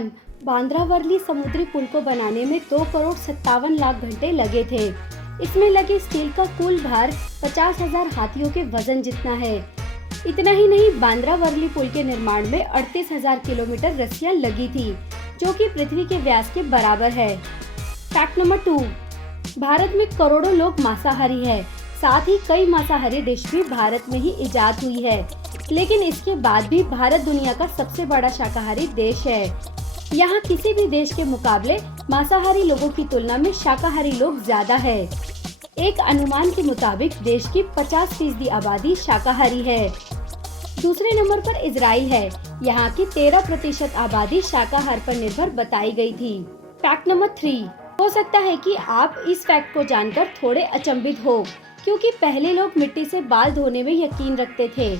1 बांद्रा वर्ली समुद्री पुल को बनाने में 2 करोड़ 57 लाख घंटे लगे थे। इसमें लगे स्टील का कुल भार 50,000 हाथियों के वजन जितना है। इतना ही नहीं, बांद्रा वर्ली पुल के निर्माण में 38,000 किलोमीटर रस्सियां लगी थी, जो कि पृथ्वी के व्यास के बराबर है। फैक्ट नंबर 2, भारत में करोड़ों लोग मांसाहारी है। साथ ही कई मांसाहारी डिश भी भारत में ही इजाद हुई है, लेकिन इसके बाद भी भारत दुनिया का सबसे बड़ा शाकाहारी देश है। यहाँ किसी भी देश के मुकाबले मांसाहारी लोगों की तुलना में शाकाहारी लोग ज्यादा है। एक अनुमान के मुताबिक देश की 50% आबादी शाकाहारी है। दूसरे नंबर पर इजराइल है। यहाँ की 13% आबादी शाकाहार पर निर्भर बताई गई थी। फैक्ट नंबर 3, हो सकता है कि आप इस फैक्ट को जानकर थोड़े अचंभित हो, क्योंकि पहले लोग मिट्टी से बाल धोने में यकीन रखते थे,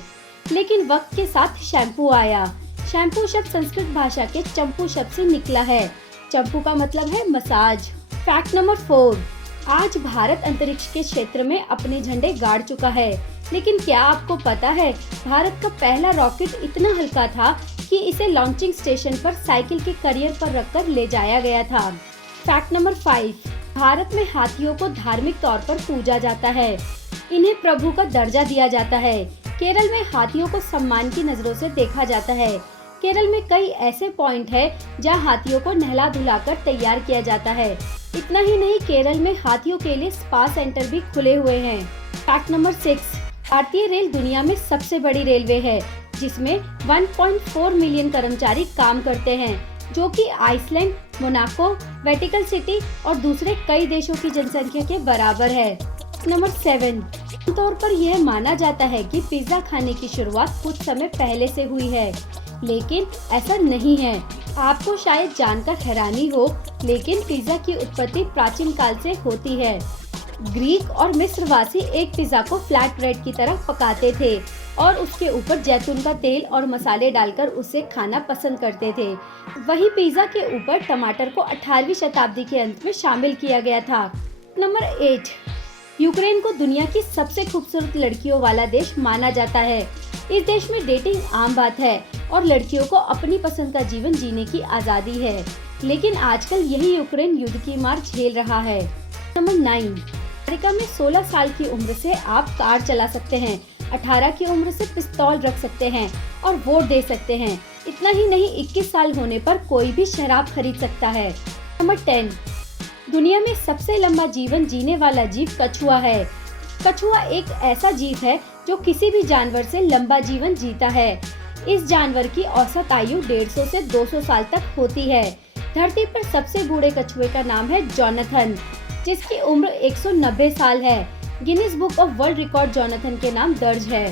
लेकिन वक्त के साथ शैम्पू आया। शैम्पू शब्द संस्कृत भाषा के चंपू शब्द से निकला है। चंपू का मतलब है मसाज। फैक्ट नंबर 4, आज भारत अंतरिक्ष के क्षेत्र में अपने झंडे गाड़ चुका है, लेकिन क्या आपको पता है भारत का पहला रॉकेट इतना हल्का था कि इसे लॉन्चिंग स्टेशन पर साइकिल के करियर पर रखकर ले जाया गया था। फैक्ट नंबर 5, भारत में हाथियों को धार्मिक तौर पर पूजा जाता है। इन्हें प्रभु का दर्जा दिया जाता है। केरल में हाथियों को सम्मान की नजरों से देखा जाता है। केरल में कई ऐसे पॉइंट है जहां हाथियों को नहला धुलाकर तैयार किया जाता है। इतना ही नहीं, केरल में हाथियों के लिए स्पा सेंटर भी खुले हुए हैं। फैक्ट नंबर 6, भारतीय रेल दुनिया में सबसे बड़ी रेलवे है, जिसमें 1.4 मिलियन कर्मचारी काम करते हैं, जो कि आइसलैंड, मोनाको, वेटिकन सिटी और दूसरे कई देशों की जनसंख्या के बराबर है। नंबर 7, आमतौर पर यह माना जाता है कि पिज्जा खाने की शुरुआत कुछ समय पहले से हुई है, लेकिन ऐसा नहीं है। आपको शायद जानकर हैरानी हो, लेकिन पिज्जा की उत्पत्ति प्राचीन काल से होती है। ग्रीक और मिस्रवासी एक पिज्जा को फ्लैट ब्रेड की तरह पकाते थे और उसके ऊपर जैतून का तेल और मसाले डालकर उसे खाना पसंद करते थे। वही पिज्जा के ऊपर टमाटर को 18वीं शताब्दी के अंत में शामिल किया गया था। नंबर 8, यूक्रेन को दुनिया की सबसे खूबसूरत लड़कियों वाला देश माना जाता है। इस देश में डेटिंग आम बात है और लड़कियों को अपनी पसंद का जीवन जीने की आज़ादी है, लेकिन आजकल यही यूक्रेन युद्ध की मार झेल रहा है। नंबर 9, अमेरिका में 16 साल की उम्र से आप कार चला सकते हैं, 18 की उम्र से पिस्तौल रख सकते हैं और वोट दे सकते हैं। इतना ही नहीं, 21 साल होने पर कोई भी शराब खरीद सकता है। नंबर 10, दुनिया में सबसे लंबा जीवन जीने वाला जीव कछुआ है। कछुआ एक ऐसा जीव है जो किसी भी जानवर से लंबा जीवन जीता है। इस जानवर की औसत आयु 150 से 200 साल तक होती है। धरती पर सबसे बूढ़े कछुए का नाम है जोनाथन, जिसकी उम्र 190 साल है। Guinness book of world record Jonathan के नाम दर्ज है।